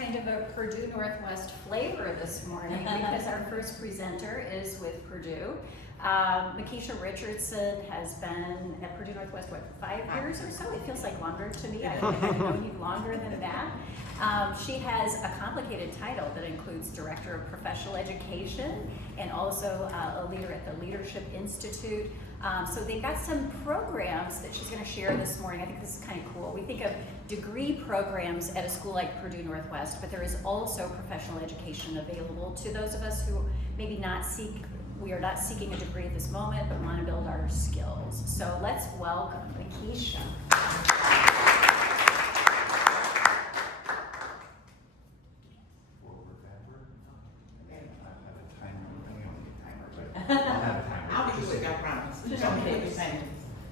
kind of a Purdue Northwest flavor this morning because our first presenter is with Purdue. Mekisha Richardson has been at Purdue Northwest, what, 5 years or so? It feels like longer to me. I think I've known you longer than that. She has a complicated title that includes Director of Professional Education and also a leader at the Leadership Institute. So they've got some programs that she's going to share this morning. I think this is kind of cool. We think of degree programs at a school like Purdue Northwest, but there is also professional education available to those of us who maybe we are not seeking a degree at this moment, but want to build our skills. So let's welcome Mekisha.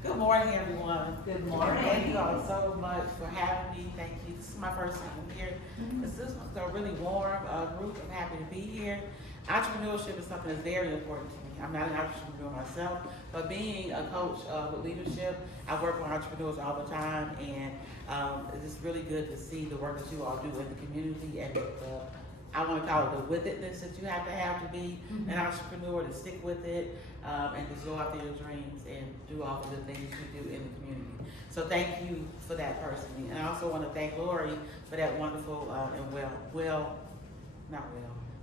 Good morning, everyone. Good morning. Thank you all so much for having me. Thank you. This is my first time here. This is a really warm group. I'm happy to be here. Entrepreneurship is something that's very important to me. I'm not an entrepreneur myself, but being a coach with leadership, I work with entrepreneurs all the time, and it's really good to see the work that you all do in the community and I want to call it the with itness that you have to be an entrepreneur, to stick with it and just go after your dreams and do all the good things you do in the community. So thank you for that personally. And I also want to thank Lori for that wonderful and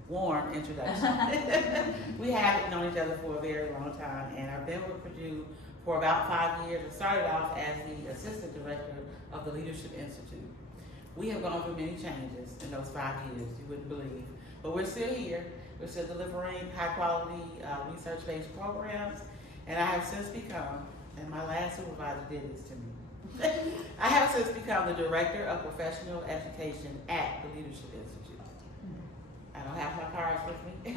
warm introduction. We haven't known each other for a very long time, and I've been with Purdue for about 5 years. I started off as the assistant director of the Leadership Institute. We have gone through many changes in those 5 years, you wouldn't believe. But we're still here. We're still delivering high quality research-based programs. And I have since become, and my last supervisor did this to me, I have since become the Director of Professional Education at the Leadership Institute. I don't have my cards with me,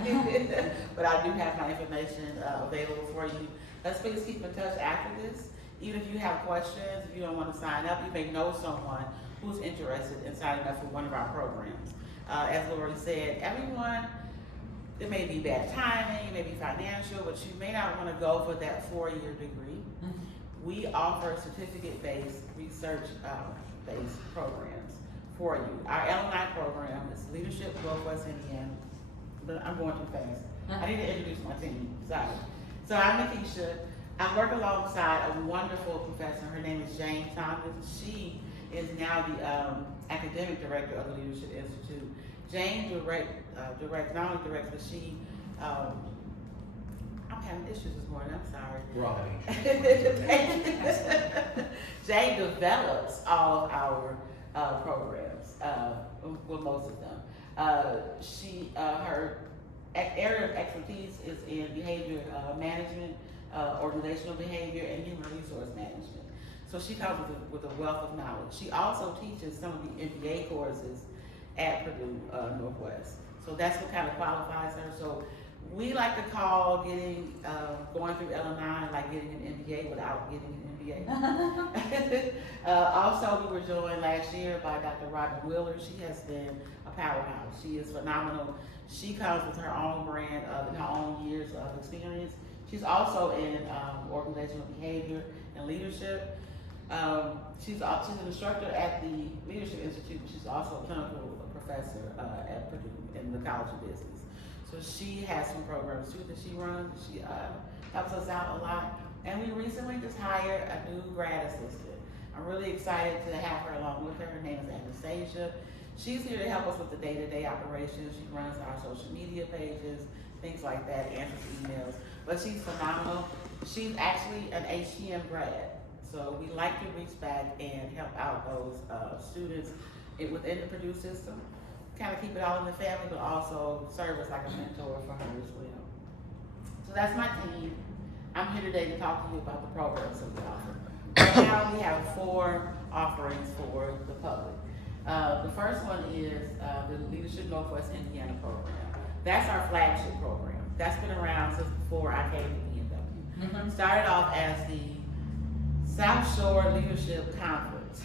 but I do have my information available for you. Let's please keep in touch after this. Even if you have questions, if you don't want to sign up, you may know someone who's interested in signing up for one of our programs. As Lori said, everyone, it may be bad timing, it may be financial, but you may not want to go for that 4-year degree. We offer certificate-based, research-based programs for you. Our alumni program is Leadership Northwest Indiana. But I'm going too fast. I need to introduce my team, sorry. So I'm Mekisha. I work alongside a wonderful professor. Her name is Jane Thomas. She is now the academic director of the Leadership Institute. Jane not only directs, but she, I'm having issues this morning, I'm sorry. We're all having issues. Jane develops all of our programs, well, most of them. Her area of expertise is in behavior management, organizational behavior, and human resource management. So she comes with a wealth of knowledge. She also teaches some of the MBA courses at Purdue Northwest. So that's what kind of qualifies her. So we like to call going through L&I like getting an MBA without getting an MBA. Also, we were joined last year by Dr. Rodney Wheeler. She has been a powerhouse. She is phenomenal. She comes with her own brand and her own years of experience. She's also in organizational behavior and leadership. She's an instructor at the Leadership Institute. She's also a clinical professor at Purdue in the College of Business. So she has some programs too that she runs. She helps us out a lot. And we recently just hired a new grad assistant. I'm really excited to have her along with her. Her name is Anastasia. She's here to help us with the day-to-day operations. She runs our social media pages, things like that, answers emails. But she's phenomenal. She's actually an HTM grad. So we like to reach back and help out those students within the Purdue system. Kind of keep it all in the family, but also serve as like a mentor for her as well. So that's my team. I'm here today to talk to you about the programs that we offer. Right now we have 4 offerings for the public. The first one is the Leadership Northwest Indiana program. That's our flagship program. That's been around since before I came to B&W. Started off as the South Shore Leadership Conference.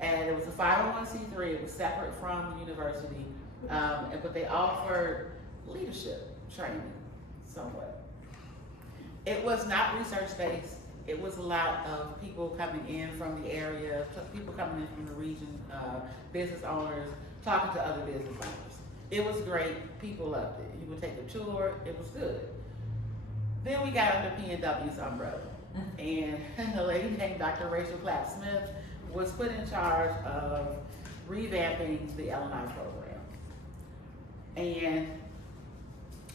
And it was a 501c3. It was separate from the university, but they offered leadership training somewhat. It was not research-based. it was a lot of people coming in from the area, people coming in from the region, business owners, talking to other business owners. It was great, people loved it. You would take a tour, it was good. Then we got under P&W's umbrella, and a lady named Dr. Rachel Clapp Smith was put in charge of revamping the L&I program. And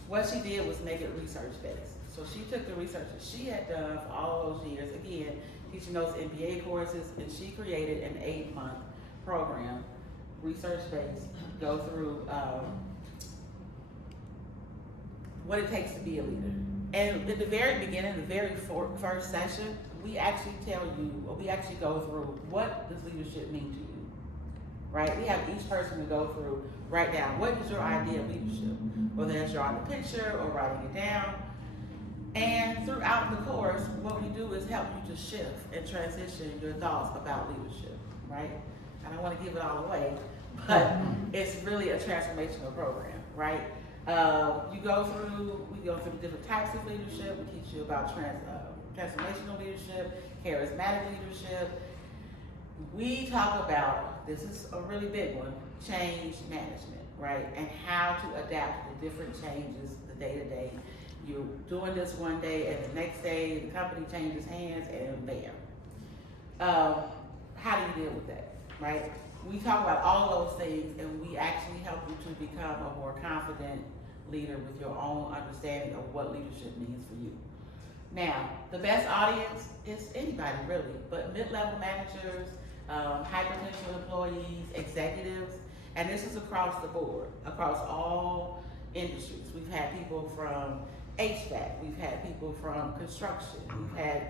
what she did was make it research-based. So she took the research that she had done for all those years, again, teaching those MBA courses, and she created an 8-month program, research-based, go through what it takes to be a leader. And at the very beginning, the very first session, we actually tell you, or we actually go through, what does leadership mean to you, right? We have each person to go through, write down, what is your idea of leadership? Whether that's drawing a picture or writing it down. And throughout the course, what we do is help you to shift and transition your thoughts about leadership, right? I don't want to give it all away, but it's really a transformational program, right? We go through the different types of leadership. We teach you about transformational leadership, charismatic leadership. We talk about, this is a really big one, change management, right? And how to adapt to the different changes, the day-to-day. You're doing this one day, and the next day the company changes hands, and bam. How do you deal with that, right? We talk about all those things, and we actually help you to become a more confident leader with your own understanding of what leadership means for you. Now, the best audience is anybody really, but mid-level managers, high potential employees, executives, and this is across the board, across all industries. We've had people from HVAC, we've had people from construction, we've had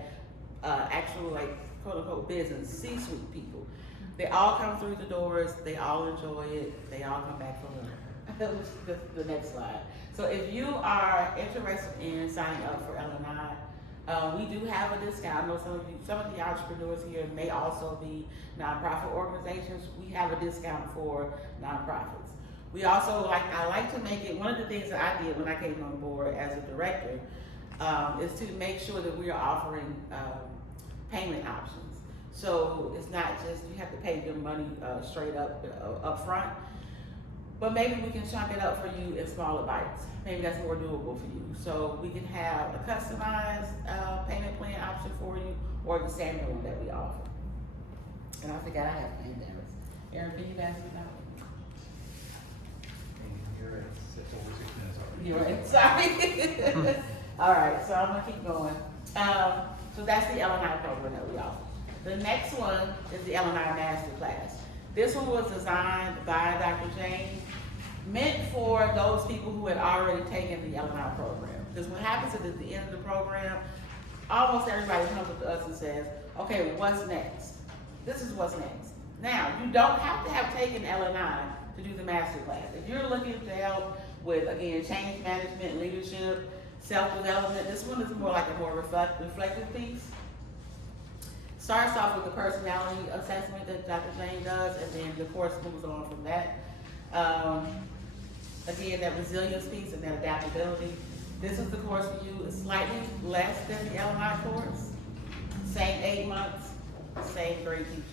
actual like quote unquote business, C-suite people. They all come through the doors, they all enjoy it, they all come back for more. the next slide. So if you are interested in signing up for L&I, we do have a discount. I know some of the entrepreneurs here may also be nonprofit organizations. We have a discount for nonprofits. We also I like to make it, one of the things that I did when I came on board as a director is to make sure that we are offering payment options. So it's not just you have to pay them money straight up front, but maybe we can chunk it up for you in smaller bites. Maybe that's more doable for you. So we can have a customized payment plan option for you, or the standard one that we offer. And I forgot I have hand damage. Aaron, can you pass me now? You're at, it's over 6 minutes already. You're right, sorry. All right, so I'm gonna keep going. So that's the L&I program that we offer. The next one is the L&I Master Class. This one was designed by Dr. Jane, meant for those people who had already taken the L&I program. Because what happens is at the end of the program, almost everybody comes up to us and says, okay, what's next? This is what's next. Now, you don't have to have taken L&I to do the master class. If you're looking to help with, again, change management, leadership, self-development, this one is more like a more reflective piece. Starts off with the personality assessment that Dr. Jane does, and then the course moves on from that. Again, that resilience piece and that adaptability. This is the course for you. It's slightly less than the L&I course. Same 8 months, same great teaching.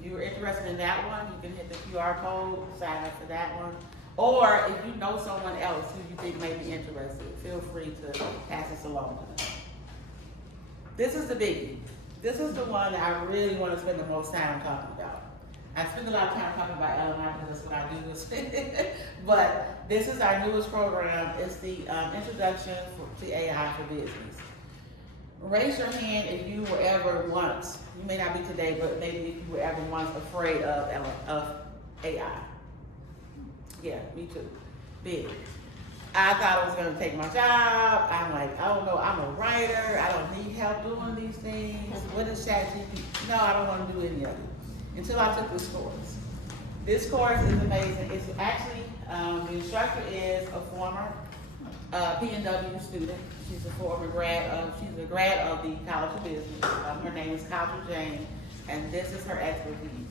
If you're interested in that one, you can hit the QR code, sign up for that one. Or if you know someone else who you think may be interested, feel free to pass this along to them. This is the biggie. This is the one that I really want to spend the most time talking about. I spend a lot of time talking about L&I because that's what I do. But this is our newest program. It's the introduction to AI for business. Raise your hand if you were ever once, you may not be today, but maybe if you were ever once afraid of AI. Yeah, me too. Big. I thought it was going to take my job. I'm like, I don't know, I'm a writer. I don't need help doing these things. What is ChatGPT? No, I don't want to do any of it. Until I took this course. This course is amazing. It's actually, the instructor is a former P&W student. She's a former she's a grad of the College of Business. Her name is Kajal Jane, and this is her expertise.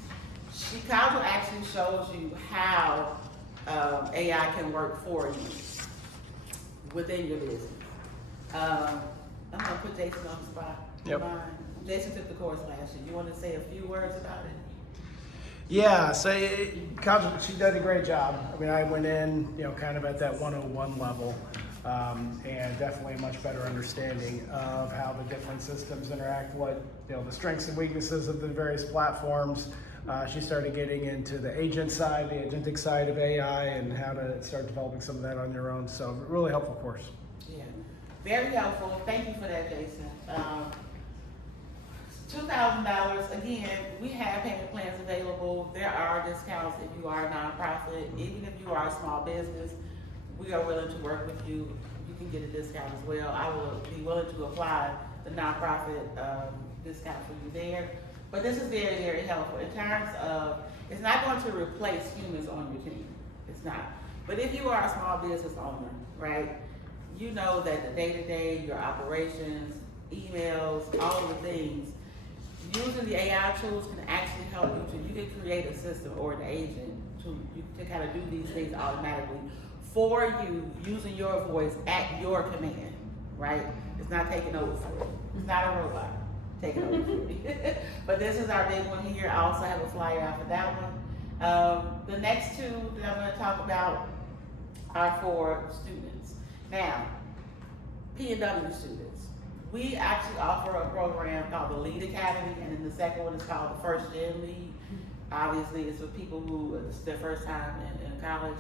Kajal actually shows you how AI can work for you within your business. I'm gonna put Jason on the spot. Yep. Jason took the course last year. You want to say a few words about it? Yeah, so she did a great job. I mean, I went in, kind of at that 101 level, and definitely a much better understanding of how the different systems interact, what, the strengths and weaknesses of the various platforms. She started getting into the agent side, the agentic side of AI, and how to start developing some of that on your own. So really helpful course. Yeah, very helpful. Thank you for that, Jason. $2,000, again, we have payment plans available. There are discounts if you are a nonprofit. Even if you are a small business, we are willing to work with you. You can get a discount as well. I will be willing to apply the nonprofit discount for you there. But this is very, very helpful in terms of, it's not going to replace humans on your team. It's not. But if you are a small business owner, right, you know that the day-to-day, your operations, emails, all of the things, using the AI tools can actually help you can create a system or an agent to kind of do these things automatically for you using your voice at your command, right? It's not taking over for you. It's not a robot taking over for you. But this is our big one here. I also have a flyer out for that one. The next two that I'm going to talk about are for students. Now, P&W students. We actually offer a program called the Lead Academy, and then the second one is called the First Gen Lead. Obviously, it's for people who it's their first time in college,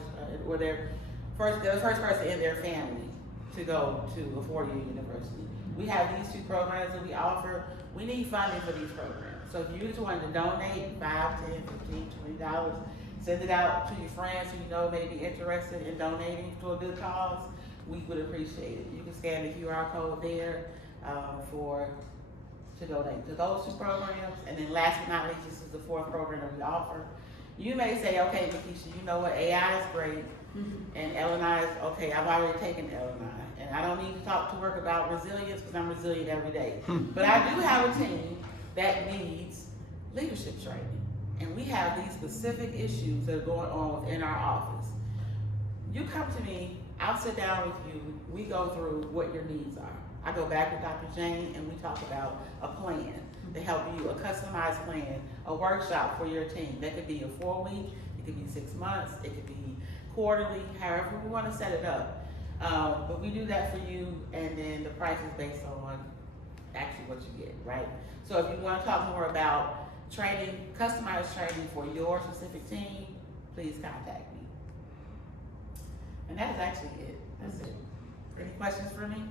or they're the first person in their family to go to a four-year university. We have these two programs that we offer. We need funding for these programs. So if you just wanted to donate $5, $10, $15, $20, send it out to your friends who you know may be interested in donating to a good cause, we would appreciate it. You can scan the QR code there to donate to those two programs. And then last but not least, this is the fourth program that we offer. You may say, okay, Mekisha, you know what, AI is great, and L&I is, okay, I've already taken L&I, and I don't need to talk to work about resilience because I'm resilient every day. But I do have a team that needs leadership training, and we have these specific issues that are going on within our office. You come to me, I'll sit down with you, we go through what your needs are. I go back with Dr. Jane and we talk about a plan to help you, a customized plan, a workshop for your team. That could be a 4-week, it could be 6 months, it could be quarterly, however we want to set it up. But we do that for you, and then the price is based on actually what you get, right? So if you want to talk more about training, customized training for your specific team, please contact me. And that is actually it. That's it. Any questions for me?